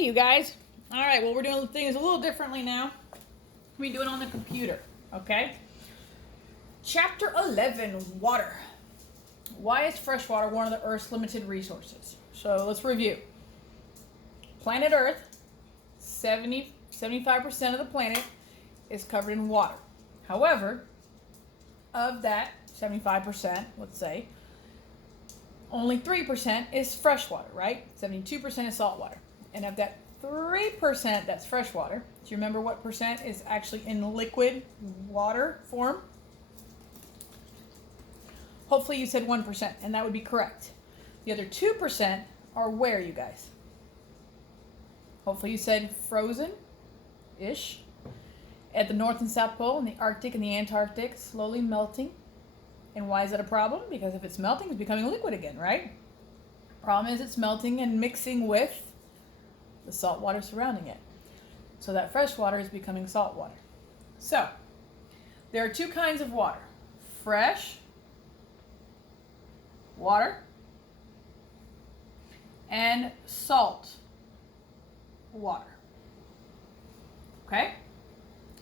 Hey, you guys. All right, well, we're doing things a little differently now. We do it on the computer, okay? Chapter 11, water. Why is fresh water one of the Earth's limited resources? So let's review. Planet Earth, 75% of the planet is covered in water. However, of that 75%, let's say, only 3% is fresh water, right? 72% is salt water. And of that 3% that's fresh water, do you remember what percent is actually in liquid water form? Hopefully you said 1%, and that would be correct. The other 2% are where, you guys? Hopefully you said frozen-ish at the North and South Pole, in the Arctic and the Antarctic, slowly melting. And why is that a problem? Because if it's melting, it's becoming liquid again, right? Problem is it's melting and mixing with the salt water surrounding it. So that fresh water is becoming salt water. So, there are two kinds of water. Fresh water and salt water. Okay?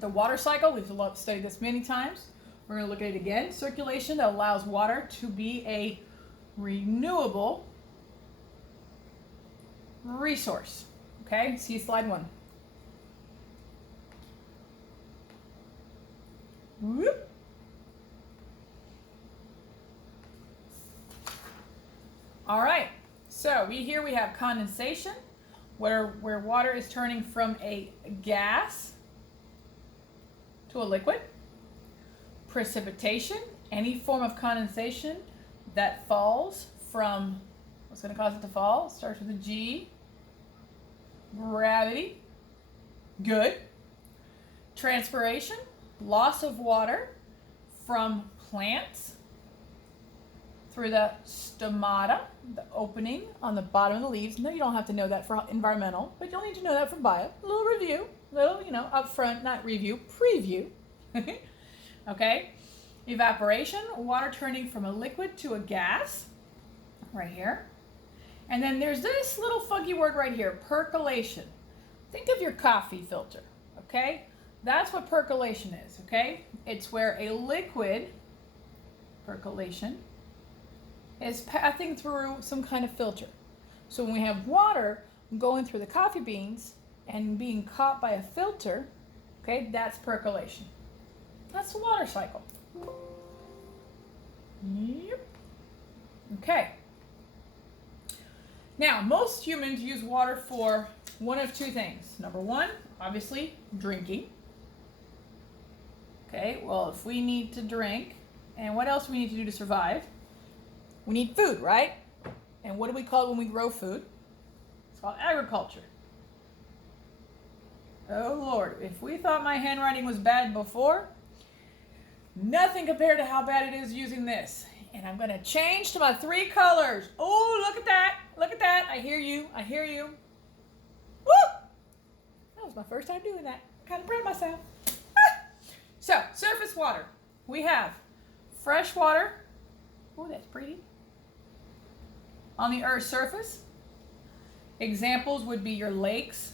The water cycle, we've studied this many times. We're going to look at it again. Circulation that allows water to be a renewable resource. Okay, see slide 1. Whoop. All right, so here we have condensation, where water is turning from a gas to a liquid. Precipitation, any form of condensation that falls from, what's going to cause it to fall? Starts with a G. Gravity. Good. Transpiration, loss of water from plants through the stomata, the opening on the bottom of the leaves. No, you don't have to know that for environmental, but you'll need to know that for bio. A little review, upfront, not review, preview. Okay? Evaporation, water turning from a liquid to a gas, right here. And then there's this little funky word right here, percolation. Think of your coffee filter, okay? That's what percolation is, okay? It's where a liquid, percolation, is passing through some kind of filter. So when we have water going through the coffee beans and being caught by a filter, okay, that's percolation. That's the water cycle. Yep. Okay. Now, most humans use water for one of two things. Number one, obviously, drinking. Okay, well, if we need to drink, and what else do we need to do to survive? We need food, right? And what do we call it when we grow food? It's called agriculture. Oh, Lord, if we thought my handwriting was bad before, nothing compared to how bad it is using this. And I'm going to change to my 3 colors. Oh, look at that. Look at that. I hear you. I hear you. Woo! That was my first time doing that. I'm kind of proud of myself. So, surface water. We have fresh water. Oh, that's pretty. On the Earth's surface. Examples would be your lakes,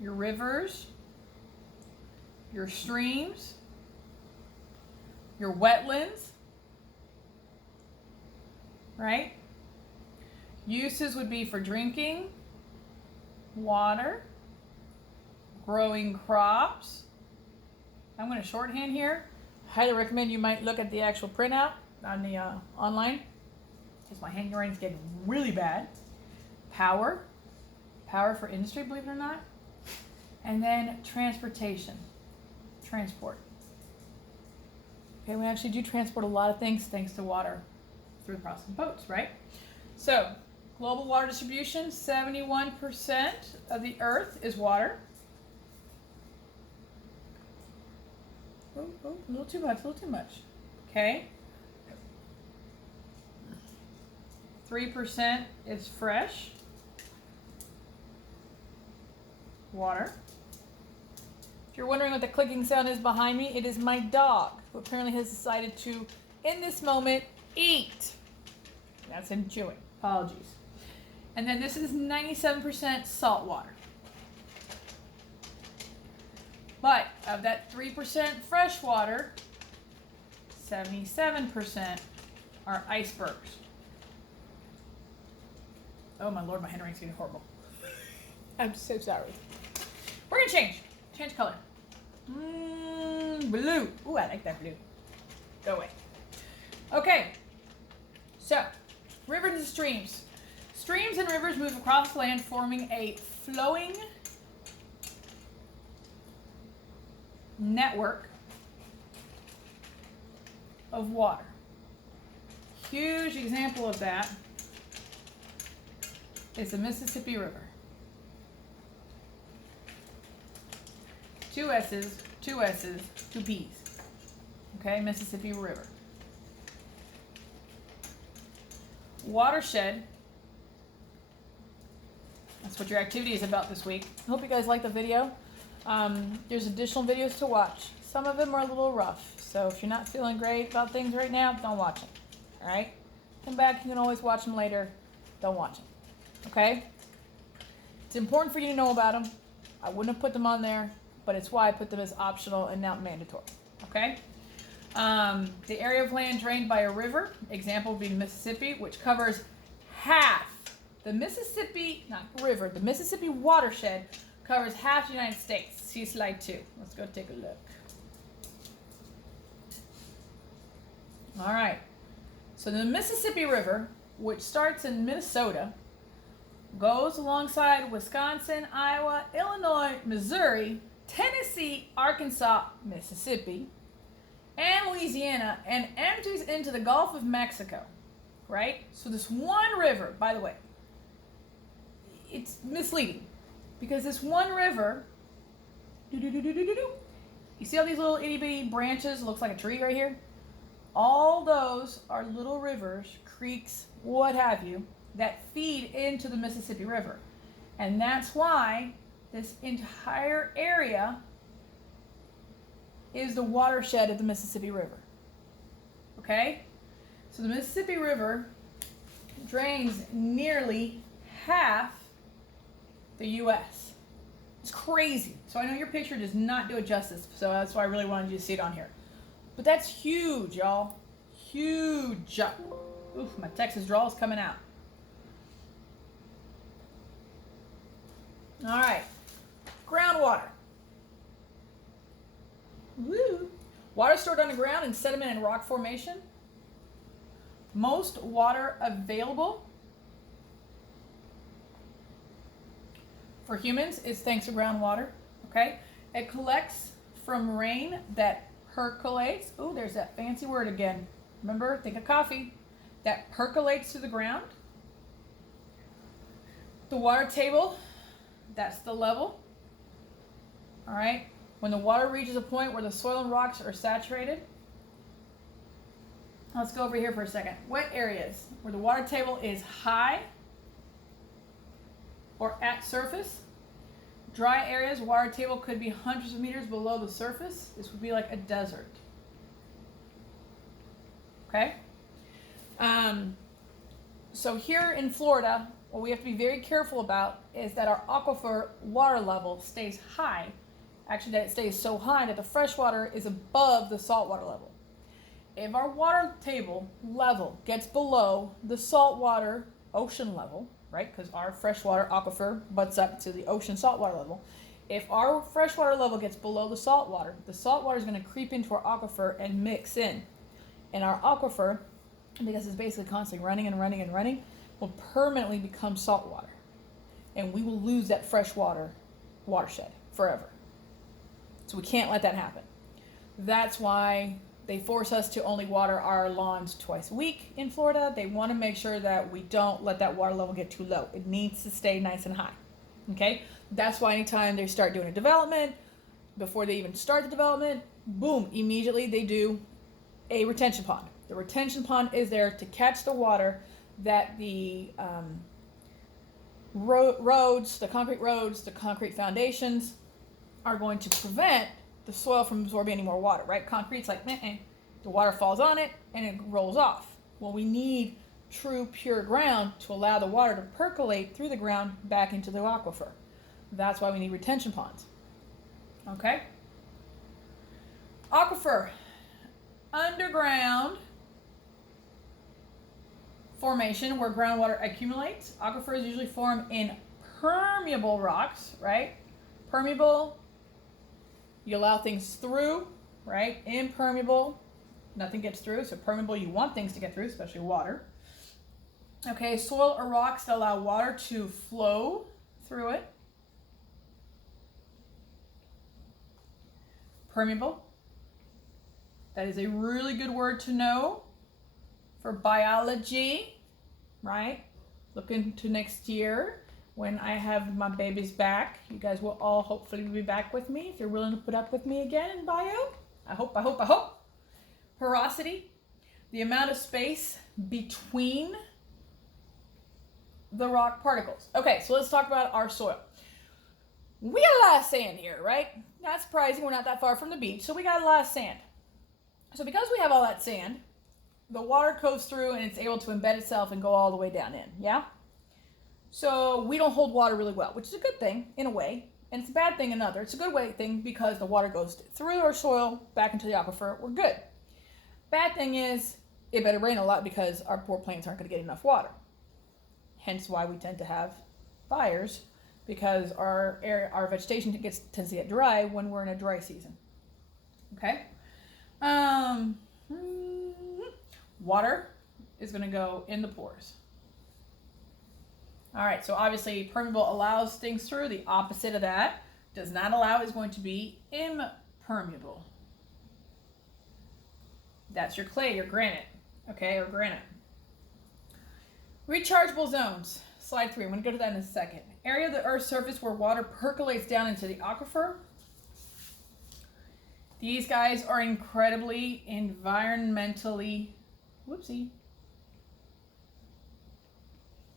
your rivers, your streams, your wetlands, right? Uses would be for drinking, water, growing crops. I'm going to shorthand here. Highly recommend you might look at the actual printout on the online, because my handwriting's getting really bad. Power for industry, believe it or not. And then transportation. Transport. Okay, we actually do transport a lot of things thanks to water through the process of boats, right? So, global water distribution, 71% of the Earth is water. Oh, a little too much. Okay. 3% is fresh water. If you're wondering what the clicking sound is behind me, it is my dog, who apparently has decided to, in this moment, eat. That's him chewing. Apologies. And then this is 97% salt water. But of that 3% fresh water, 77% are icebergs. Oh my Lord, my handwriting's getting horrible. I'm so sorry. We're gonna change color. Blue. Ooh, I like that blue. Go away. Okay, so rivers and streams. Streams and rivers move across land, forming a flowing network of water. Huge example of that is the Mississippi River. Two S's, two P's. Okay, Mississippi River. Watershed. That's what your activity is about this week. I hope you guys like the video. There's additional videos to watch. Some of them are a little rough, so if you're not feeling great about things right now, don't watch them. All right? Come back. You can always watch them later. Don't watch them. Okay? It's important for you to know about them. I wouldn't have put them on there, but it's why I put them as optional and not mandatory. Okay? The area of land drained by a river, example would be Mississippi, which covers half. The Mississippi, not river, the Mississippi watershed covers half the United States. See slide 2. Let's go take a look. All right. So the Mississippi River, which starts in Minnesota, goes alongside Wisconsin, Iowa, Illinois, Missouri, Tennessee, Arkansas, Mississippi, and Louisiana, and empties into the Gulf of Mexico, right? So this one river, by the way, it's misleading because this one river, you see all these little itty bitty branches, looks like a tree right here? All those are little rivers, creeks, what have you, that feed into the Mississippi River. And that's why this entire area is the watershed of the Mississippi River. Okay? So the Mississippi River drains nearly half the U.S. It's crazy. So I know your picture does not do it justice, so that's why I really wanted you to see it on here. But that's huge, y'all. Huge. Oof, my Texas drawl is coming out. All right. Groundwater. Woo. Water stored underground in sediment and rock formation. Most water available for humans is thanks to groundwater. Okay? It collects from rain that percolates. Oh, there's that fancy word again. Remember, think of coffee. That percolates to the ground. The water table, that's the level. All right? When the water reaches a point where the soil and rocks are saturated. Let's go over here for a second. Wet areas where the water table is high or at surface. Dry areas, water table could be hundreds of meters below the surface. This would be like a desert. Okay? So here in Florida, what we have to be very careful about is that our aquifer water level stays high. Actually, that it stays so high that the fresh water is above the saltwater level. If our water table level gets below the saltwater ocean level, right, because our freshwater aquifer butts up to the ocean saltwater level, if our freshwater level gets below the saltwater is going to creep into our aquifer and mix in. And our aquifer, because it's basically constantly running and running and running, will permanently become saltwater. And we will lose that freshwater watershed forever. So we can't let that happen. That's why they force us to only water our lawns twice a week in Florida. They want to make sure that we don't let that water level get too low. It needs to stay nice and high. Okay? That's why anytime they start doing a development, before they even start the development, boom, immediately they do a retention pond. The retention pond is there to catch the water that the roads, the concrete foundations are going to prevent the soil from absorbing any more water, right? Concrete's like, the water falls on it and it rolls off. Well, we need true pure ground to allow the water to percolate through the ground back into the aquifer. That's why we need retention ponds. Okay? Aquifer, underground formation where groundwater accumulates. Aquifers usually form in permeable rocks, right? Permeable, you allow things through, right? Impermeable, nothing gets through. So permeable, you want things to get through, especially water. Okay, soil or rocks that allow water to flow through it. Permeable. That is a really good word to know for biology, right? Look into next year when I have my babies back. You guys will all hopefully be back with me if you're willing to put up with me again in bio. I hope. Porosity, the amount of space between the rock particles. Okay, so let's talk about our soil. We got a lot of sand here, right? Not surprising, we're not that far from the beach, so we got a lot of sand. So because we have all that sand, the water goes through and it's able to embed itself and go all the way down in, yeah? So we don't hold water really well, which is a good thing in a way, and it's a bad thing in another. It's a good thing because the water goes through our soil, back into the aquifer, we're good. Bad thing is, it better rain a lot because our poor plants aren't going to get enough water. Hence why we tend to have fires, because our vegetation tends to get dry when we're in a dry season. Okay? Water is going to go in the pores. All right, so obviously permeable allows things through. The opposite of that does not allow is going to be impermeable. That's your clay, your granite, okay, or granite. Rechargeable zones, slide 3. I'm going to go to that in a second. Area of the Earth's surface where water percolates down into the aquifer. These guys are incredibly environmentally,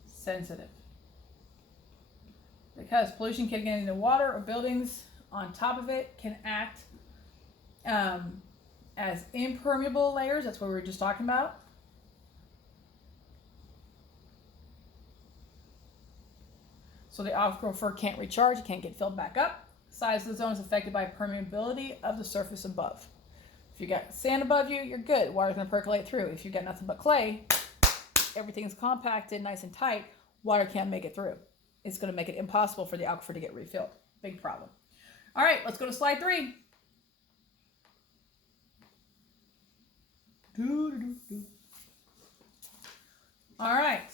sensitive. Because pollution can get into water or buildings on top of it can act as impermeable layers. That's what we were just talking about. So the aquifer can't recharge, it can't get filled back up. Size of the zone is affected by permeability of the surface above. If you got sand above you, you're good. Water's going to percolate through. If you got nothing but clay, everything's compacted, nice and tight, water can't make it through. It's going to make it impossible for the aquifer to get refilled. Big problem. All right, let's go to slide 3. All right,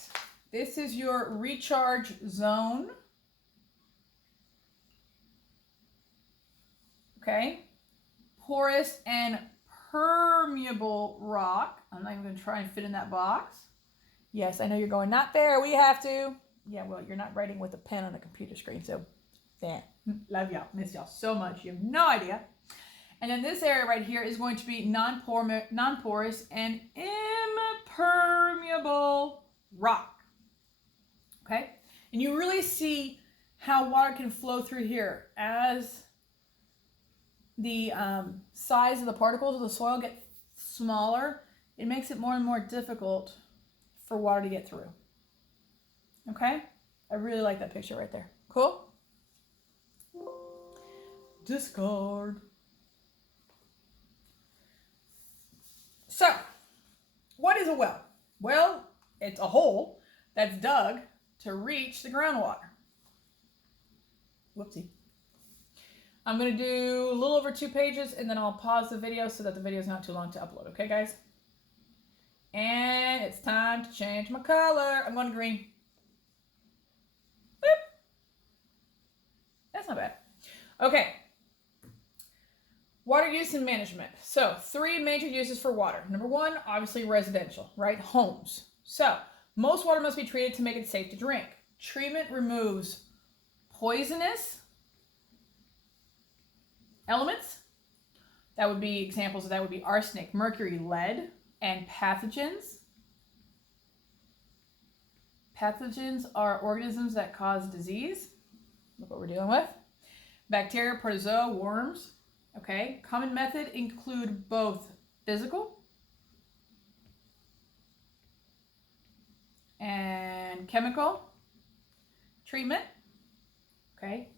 this is your recharge zone. Okay, porous and permeable rock. I'm not even going to try and fit in that box. Yes, I know you're going, not there, we have to. Yeah, well, you're not writing with a pen on a computer screen, so yeah. Love y'all, miss y'all so much. You have no idea. And then this area right here is going to be non-porous and impermeable rock. Okay? And you really see how water can flow through here as the size of the particles of the soil get smaller. It makes it more and more difficult for water to get through. Okay? I really like that picture right there. Cool? Discard. So, what is a well? Well, it's a hole that's dug to reach the groundwater. Whoopsie. I'm going to do a little over 2 pages and then I'll pause the video so that the video is not too long to upload. Okay, guys? And it's time to change my color. I'm going green. Boop. That's not bad. Okay. Water use and management. So 3 major uses for water. Number 1, obviously residential, right? Homes. So most water must be treated to make it safe to drink. Treatment removes poisonous elements. That would be examples of that would be arsenic, mercury, lead, and pathogens. Pathogens are organisms that cause disease. Look what we're dealing with. Bacteria, protozoa, worms. Okay, common method include both physical and chemical treatment. Okay.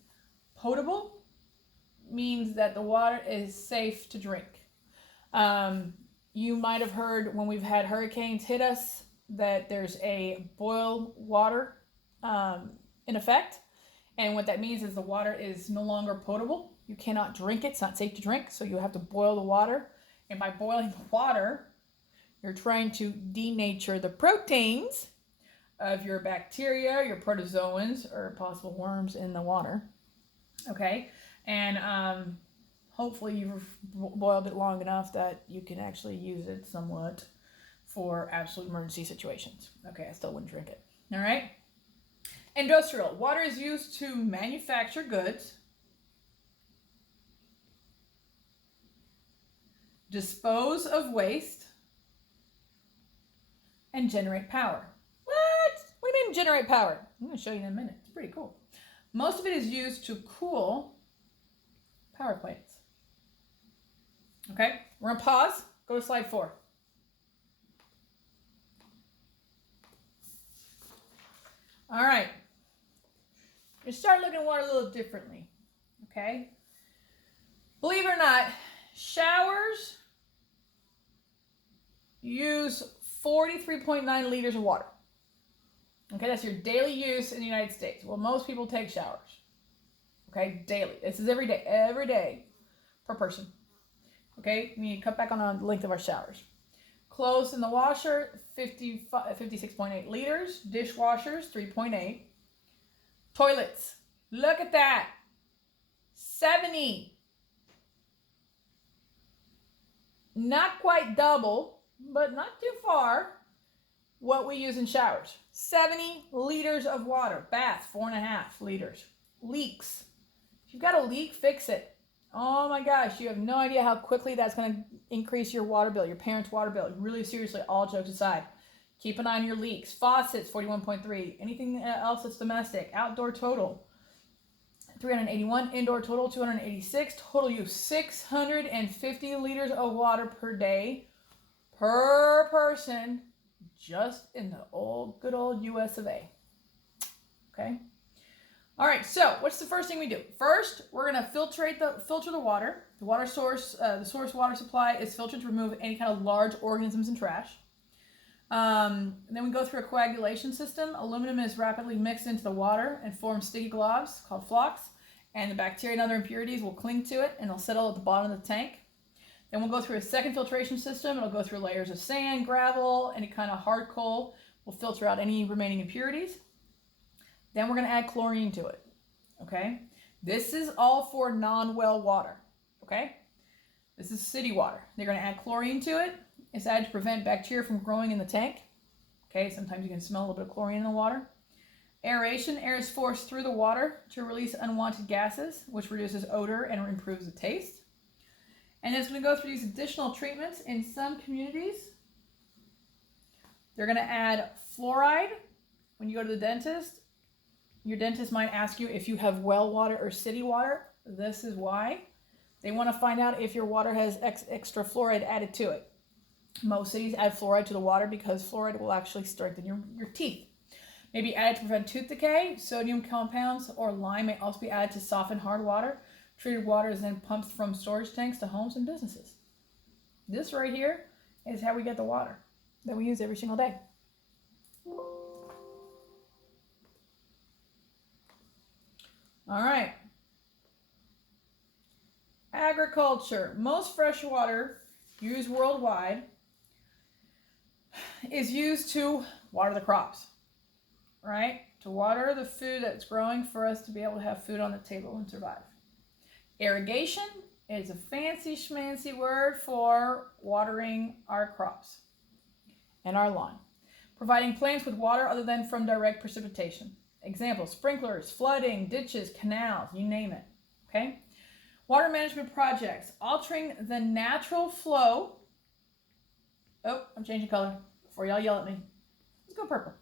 Potable means that the water is safe to drink. You might have heard when we've had hurricanes hit us that there's a boil water in effect. And what that means is the water is no longer potable. You cannot drink it. It's not safe to drink. So you have to boil the water. And by boiling the water, you're trying to denature the proteins of your bacteria, your protozoans, or possible worms in the water. Okay. And hopefully you've boiled it long enough that you can actually use it somewhat for absolute emergency situations. Okay, I still wouldn't drink it. All right. Industrial. Water is used to manufacture goods, dispose of waste, and generate power. What? What do you mean generate power? I'm going to show you in a minute. It's pretty cool. Most of it is used to cool power plants. Okay, we're going to pause. Go to slide 4. All right. You start looking at water a little differently. Okay. Believe it or not, showers use 43.9 liters of water. Okay, that's your daily use in the United States. Well, most people take showers. Okay, daily. This is every day per person. Okay, we need to cut back on the length of our showers. Clothes in the washer, 56.8 liters. Dishwashers, 3.8. Toilets, look at that. 70. Not quite double, but not too far what we use in showers. 70 liters of water. Bath, 4.5 liters. Leaks. If you've got a leak, fix it. Oh my gosh, you have no idea how quickly that's going to increase your water bill, your parents' water bill. Really seriously, all jokes aside. Keep an eye on your leaks. Faucets, 41.3. Anything else that's domestic. Outdoor total, 381. Indoor total, 286. Total use, 650 liters of water per day per person, just in the good old US of A. Okay? All right, so what's the first thing we do? First, we're going to filter the water. The water source, the source water supply is filtered to remove any kind of large organisms and trash. Then we go through a coagulation system. Aluminum is rapidly mixed into the water and forms sticky globs called flocks. And the bacteria and other impurities will cling to it and they'll settle at the bottom of the tank. Then we'll go through a second filtration system. It'll go through layers of sand, gravel, any kind of hard coal. We'll filter out any remaining impurities. Then we're going to add chlorine to it. Okay? This is all for non-well water. Okay? This is city water. They're going to add chlorine to it. It's added to prevent bacteria from growing in the tank. Okay, sometimes you can smell a little bit of chlorine in the water. Aeration, air is forced through the water to release unwanted gases, which reduces odor and improves the taste. And it's going to go through these additional treatments in some communities. They're going to add fluoride. When you go to the dentist, your dentist might ask you if you have well water or city water. This is why. They want to find out if your water has extra fluoride added to it. Most cities add fluoride to the water because fluoride will actually strengthen your teeth. Maybe added to prevent tooth decay. Sodium compounds or lime may also be added to soften hard water. Treated water is then pumped from storage tanks to homes and businesses. This right here is how we get the water that we use every single day. All right. Agriculture. Most fresh water used worldwide is used to water the crops, right? To water the food that's growing for us to be able to have food on the table and survive. Irrigation is a fancy schmancy word for watering our crops and our lawn. Providing plants with water other than from direct precipitation. Examples, sprinklers, flooding, ditches, canals, you name it, okay? Water management projects, altering the natural flow. Oh, I'm changing color before y'all yell at me. Let's go purple.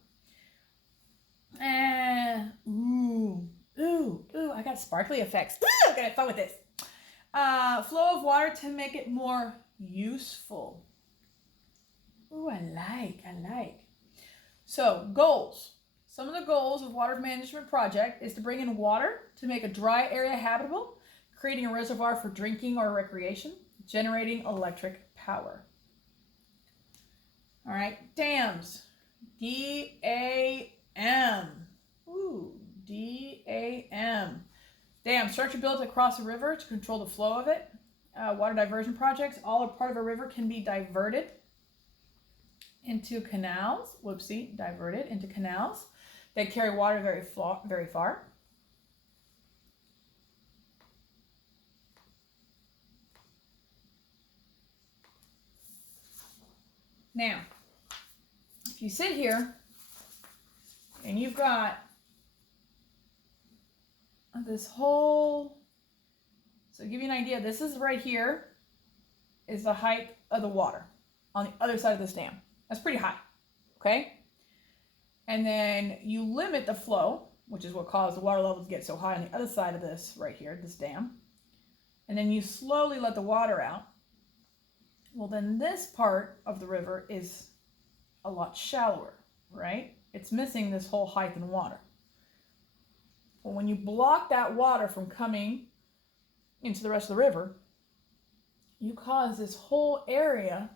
Ooh, I got sparkly effects. Ooh, I'm gonna have fun with this. Flow of water to make it more useful. Ooh, I like. So, goals. Some of the goals of water management project is to bring in water to make a dry area habitable, creating a reservoir for drinking or recreation, generating electric power. All right, dams. D-A-M. Ooh, D-A-M. Dam, structure built across a river to control the flow of it. Water diversion projects, all or part of a river can be diverted into canals. Whoopsie, diverted into canals. They carry water very far. Now, if you sit here and you've got this whole, so to give you an idea, this is right here is the height of the water on the other side of this dam. That's pretty high, okay? And then you limit the flow, which is what caused the water level to get so high on the other side of this right here, this dam. And then you slowly let the water out. Well, then this part of the river is a lot shallower, right? It's missing this whole height in water. Well, when you block that water from coming into the rest of the river, you cause this whole area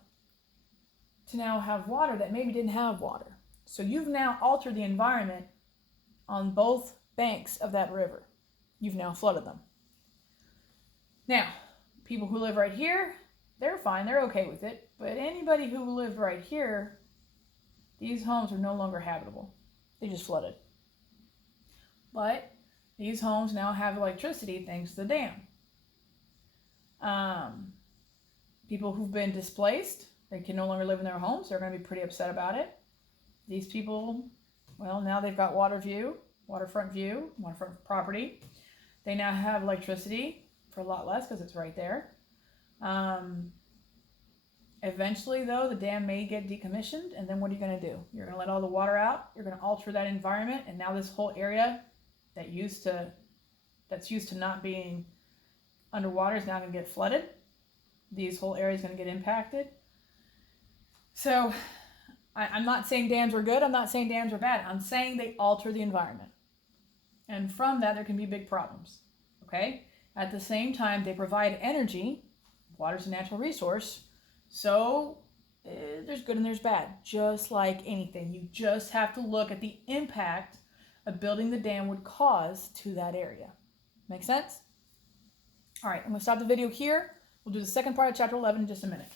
to now have water that maybe didn't have water. So you've now altered the environment on both banks of that river. You've now flooded them. Now, people who live right here, they're fine, they're okay with it. But anybody who lived right here, these homes are no longer habitable. They just flooded. But these homes now have electricity thanks to the dam. People who've been displaced, they can no longer live in their homes. They're going to be pretty upset about it. These people, well, now they've got waterfront property. They now have electricity for a lot less because it's right there. Eventually, though, the dam may get decommissioned, and then what are you going to do? You're going to let all the water out. You're going to alter that environment, and now this whole area that's used to not being underwater is now going to get flooded. These whole areas are going to get impacted. So I'm not saying dams are good. I'm not saying dams are bad. I'm saying they alter the environment. And from that, there can be big problems. Okay? At the same time, they provide energy. Water's a natural resource. So there's good and there's bad. Just like anything. You just have to look at the impact a building the dam would cause to that area. Make sense? All right, I'm going to stop the video here. We'll do the second part of chapter 11 in just a minute.